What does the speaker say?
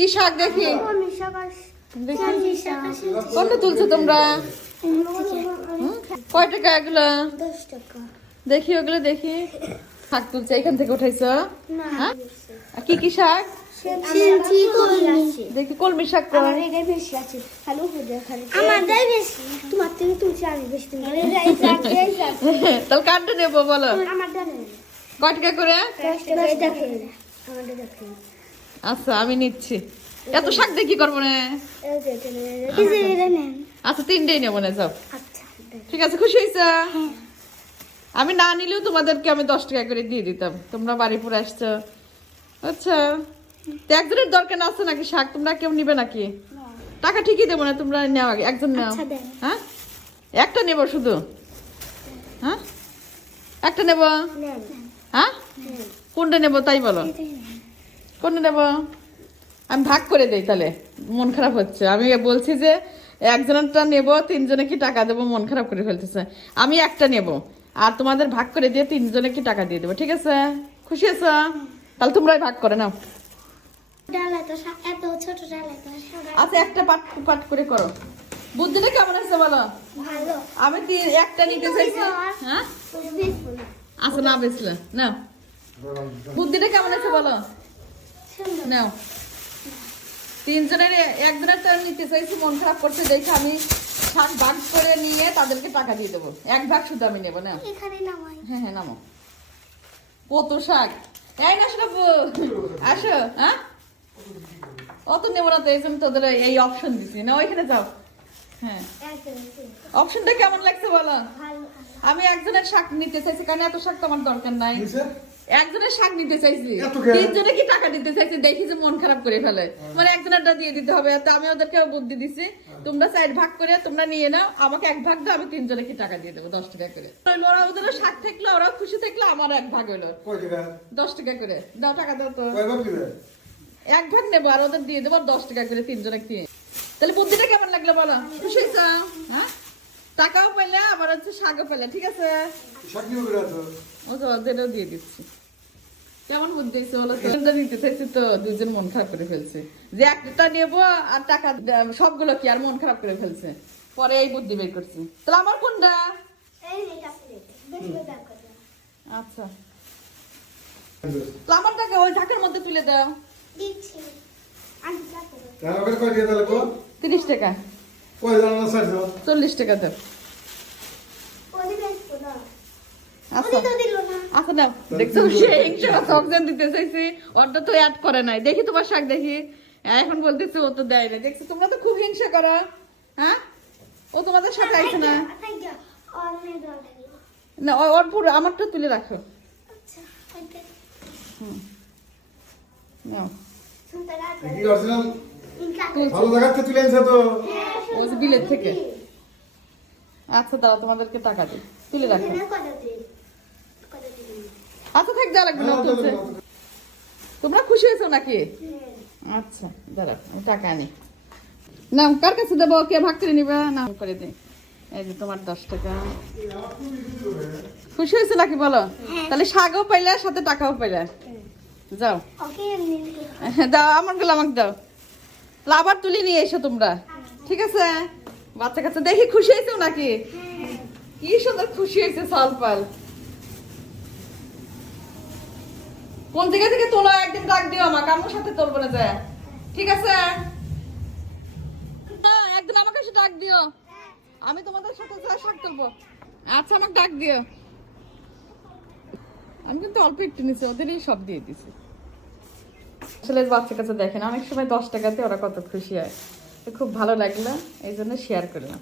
কি শাক দেখি কোনটা তুলছো তোমরা? কয় টাকা এগুলো? 10 টাকা। দেখি ওগুলো দেখি। শাক তুলছে এখান থেকে উঠাইছো? হ্যাঁ কি কি শাক দেখি? কলমি শাক তো আমারটাই বেশি আছে। হ্যালো খালি আমারটাই বেশি। তোমার থেকে তুলছি আমি বেশি তুমি। তাহলে কাটতে নেবো বলো? আমারটা নেই। কয় টাকা করে? 10 টাকা। এটা খেয়ে আমারটা দেখো। আচ্ছা আমি নিচ্ছি। এত শাক দিয়ে কি করবো না? এই যে এটা নেন। আচ্ছা তিনটেই নেবো না যাও। আচ্ছা ঠিক আছে খুশি হয়েছে? আমি না নিলেও তোমাদেরকে আমি 10 টাকা করে দিয়ে দিতাম, তোমরা বাড়ি পরে আসছো। আচ্ছা তো একজনের দরকার না আছে নাকি শাক? তোমরা কেউ নিবে নাকি? টাকা ঠিকই দেবো না, তোমরা নেও আগে, একজন নেও। আচ্ছা দেন। হ্যাঁ একটা নেবো শুধু? হ্যাঁ একটা নেবো? নেন। হ্যাঁ কোনটা নেবো তাই বলো? কোনটা নেবো? আমি ভাগ করে দেই তাহলে, মন খারাপ হচ্ছে। আমি বলছি যে একজনেরটা নেবো, তিনজনে কি টাকা দেবো, মন খারাপ করে ফেলতেছে। আমি একটা নেবো আর তোমাদের ভাগ করে দিয়ে তিনজনে কি টাকা দিয়ে দেবো, ঠিক আছে? খুশি আছো? তাহলে তোমরাই ভাগ করে নাও। ডাল এত ছোট ডাল এত আচ্ছা একটা পাট পাট করে করো। বুদ্ধিটা কেমন আছে বলো? ভালো। আমি একটা নিতে চাইছি। হ্যাঁ আচ্ছা না বেচলে না, বুদ্ধিটা কেমন আছে বলো? নাও তিনজনের একজনের তো নিতে চাইছি, মন খারাপ করছে দেখে আমি শাক ভাগ করে নিয়ে তাদেরকে টাকা দিয়ে দেবো। এক ভাগ শুধু আমি নেবো না। এখানে নামাই। হ্যাঁ হ্যাঁ নামো। কত শাক! এই না আসলে আসো। হ্যাঁ অত নেবো না তো, এই জন্য তোদের এই অপশন দিছি না, ওইখানে যাও। হ্যাঁ অপশনটা কেমন লাগছে বলো? ভালো। আমি একজনের শাক নিতে চাইছি, কারণ এত শাক তো আমার দরকার নাই। একজনের শাক নিতে চাইছি, এত কেন? তিনজনে কি টাকা দিতে চাইছি, দেখি যে মন খারাপ করে ফেলে। মানে একজনেরটা দিয়ে দিতে হবে, তো আমি ওদেরকে বুদ্ধি দিছি তোমরা 4 ভাগ করে তোমরা নিয়ে নাও, আমাকে 1 ভাগ দাও, আমি তিনজনে কি টাকা দিয়ে দেবো 10 টাকা করে। ওরা ওদেরও শাক থাকলো, ওরাও খুশি থাকলো, আমার 1 ভাগ হলো 10 টাকা করে। দাও টাকা দাও তো। 1 ভাগ নেবো আর ওদের দিয়ে দেবো 10 টাকা করে তিনজনে কি। তাহলে বুদ্ধিটা কেমন লাগলো বলো? খুশি হয়েছো? হ্যাঁ টাকাও পেলে আবার হচ্ছে শাকও পেলে, ঠিক আছে? ও তো ওদেরও দিয়ে দিচ্ছি। কেমন বুদ্ধি হয়েছে বলো? তিনটা নিতে চাইছি তো দুজন মন খারাপ করে ফেলছে যে একটা নেবো আর টাকা সবগুলো কি আর মন খারাপ করে ফেলছে। পরে এই বুদ্ধি বের করছি। তাহলে আমার কোনটা? এই এটা প্লেট। বেশি দাও করে। আচ্ছা তাহলে আমার টাকা ওই ঢাকার মধ্যে তুলে দাও। দিচ্ছি। আমি কাটবো। 30 টাকা। 40 টাকা দাও। ওই দেখো না। আচ্ছা ওই তো দিল না। আচ্ছা নাও। দেখছো সে ইনশাআল্লাহ সবজন দিতে চাইছি, ওটা তো অ্যাড করে নাই। দেখি তোমার শাক দেখি, এখন বলতেছে ও তো দেয় না। দেখছো তোমরা তো খুব হিংসা করো। হ্যাঁ ও তোমাদের সাথে আইছে না? আচ্ছা অনেক দাও লাগে। না ওর পুরো আমারটা তুলে রাখো। আচ্ছা ওইটা। হুম নাও। সুন্দর আছে। ও যে বিলেত থেকে। আচ্ছা দাও তোমাদেরকে টাকা দিই, তুলে রাখো। আচ্ছা থাক, যা লাগবে না ও তুলছে। তোমরা খুশি হয়েছো নাকি? আচ্ছা দাঁড়াও আমি টাকা আনি। নাও কার কাছে দেবো, কে ভাগ করে নিবে? নাও করে দিই। এই যে তোমার 10 টাকা। খুশি হয়েছে নাকি বলো? তাহলে শাকও পাইলে সাথে টাকাও পাইলে। যাও ওকে দাও আমার গুলো আমাকে দাও। তাহলে আবার তুলে নিয়ে এসো তোমরা, ঠিক আছে? বাচ্চা কাচ্চা দেখি খুশি হয়েছো নাকি? কি সুন্দর খুশি হয়েছে সালপাল। কোন জায়গা থেকে তোলো একদিন ডাক দিও আমাকে, আমার সাথে তুলবো না যায়, ঠিক আছে? না একদিন আমাকে এসে ডাক দিও, আমি তোমাদের সাথে যা শাক তুলবো। আচ্ছা আমাকে ডাক দিও। আমি কিন্তু অল্প একটু নিচ্ছি, ওদেরই সব দিয়ে দিছি। আসলে বাচ্চা কাছে দেখেন অনেক সময় 10 টাকাতে ওরা কত খুশি হয়। খুব ভালো লাগলো, এই জন্য শেয়ার করলাম।